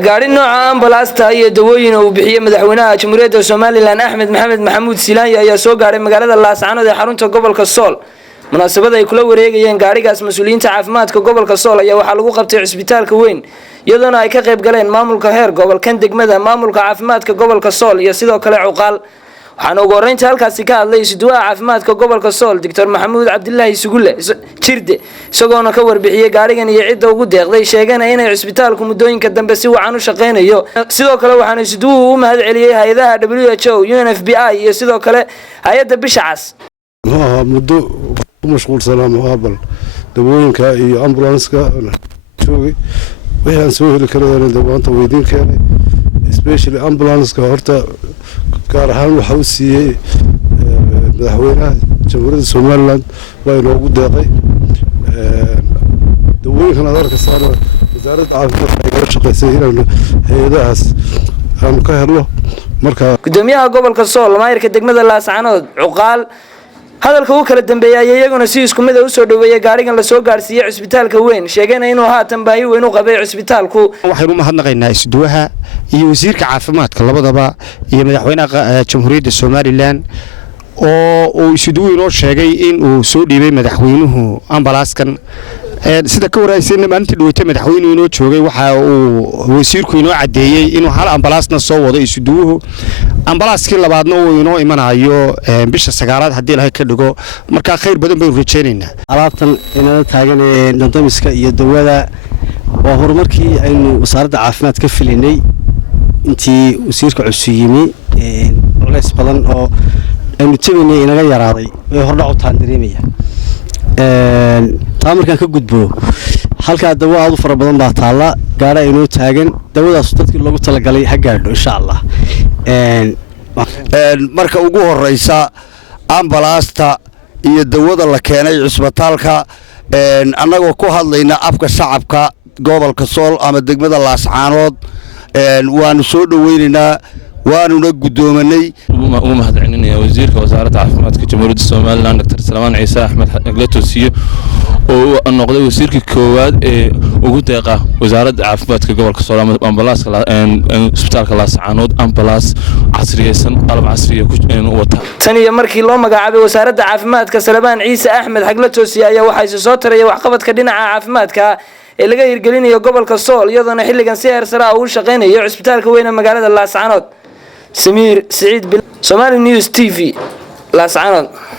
gaari nooca ambalaasta iyo dawooyin uu bixiyay madaxweynaha Jamhuuriyadda Soomaaliland Axmed Maxamed Maxamuud Silaanyi ayaa soo gaaray magaalada Laascaanood ee xarunta gobolka Sool. munaasabada ay kula wareegayeen gaarigaas mas'uuliyiinta caafimaadka gobolka Sool ayaa waxa lagu qabtay isbitaalka weyn iyadoo ay ka qayb galeen maamulka heer gobolkan degmada maamulka caafimaadka gobolka Sool iyo sidoo kale cuqaal. waxaan ugu horeyntii halkaasi ka hadlay isduwaha caafimaadka gobolka Sool Dr. Maxamuud Cabdullaahi Sugulle Jirde isagoona ka warbixiyay gaarigan iyo cidda ugu deeqday sheegana inay isbitaalku muddooyinka dambe si wacan u shaqeynayo. sidoo kale waxaan isduwuhu u mahad celiyay hay'adaha WHO, UNFPI iyo sidoo kale hay'adda Bisha Cas. muddo mashquulsanaa muqaabal dawooyinka iyo ambulanska joogay waxaan soo heli karay dawaanta weydiin keenay especially ambulanska horta gaar ahaan waxa uu siiyay madaxweynaha Jamhuuriyadda Soomaaliland waa inoogu deeqay dawooyinkan adarka saara wasaaradda caafimaadka ay shaqeysay inaan hay'adahaas aan ka helno marka gudoomiyaha gobolka Sool maayirka degmada Laascaanood cuqaal hadalka uu kala dambeeyay iyaguna si isku mid ah u soo dhaweeyay gaarigan la soo gaarsiiyay isbitaalka weyn sheegana inuu haatan baahi weyn u qabay isbitaalku. waxaynu mahadnaqaynaa isduwaha iyo wasiirka caafimaadka labadaba iyo madaxweynaha Jamhuuriyadda Soomaaliland oo uu isduwa inoo sheegay in uu soo dhiibay madaxweynuhu ambalaaskan sida ka waraysayna maalintii dhaweytay madaxweynuhu inoo joogay waxa uu wasiirku inoo cadeeyay inuu hal ambalaasna soo wado isduwuhu ambalaaskii labaadna uu inoo imanayo bisha 9aad hadii la ka dhigo marka khayr badan baynu rajaynaynaa. alaabtan inaan taagan dantamiska iyo dawada waa horumarkii aynu wasaaradda caafimaadka filinay intii wasiirka cusub yimi culays badan oo aynu tabaynay inaga yaraaday way hordhac u taandareemaya taamirkan ka gudbo halka dawo aad u fara badan baa taala gaar ah inoo taagan dawadaas dadkii loogu talagalay ha gaadho insha Allah marka ugu horeysa ambalaasta iyo dawada la keenay isbitaalka annagoo ku hadlayna afka shacabka gobolka Sool ama degmada Laascaanood waanu soo dhaweynaynaa waanuna gudoomanay ugu mahadcelinaya wasiirka wasaaradda caafimaadka Jamhuuriyadda Soomaaliland Dr. Salmaan Ciise Axmed Aglatosiyo oo noqday wasiirka koowaad ee ugu deeqa wasaaradda caafimaadka gobolka Sool ambalaaska isbitaalka Laascaanood ambalaas casriyeysan qalab casriye ku wata. tan iyo markii loo magacaabay wasaaradda caafimaadka Salmaan Ciise Axmed Aglatosiyo ayaa waxa soo tarayay waxqabadka dhinaca caafimaadka ee laga hirgelinayo gobolka Sool iyadoo xilligan si heer sare ah u shaqeynayo isbitaalka weyn ee magaalada Laascaanood. سمير سعيد Somali News TV Laascaanood.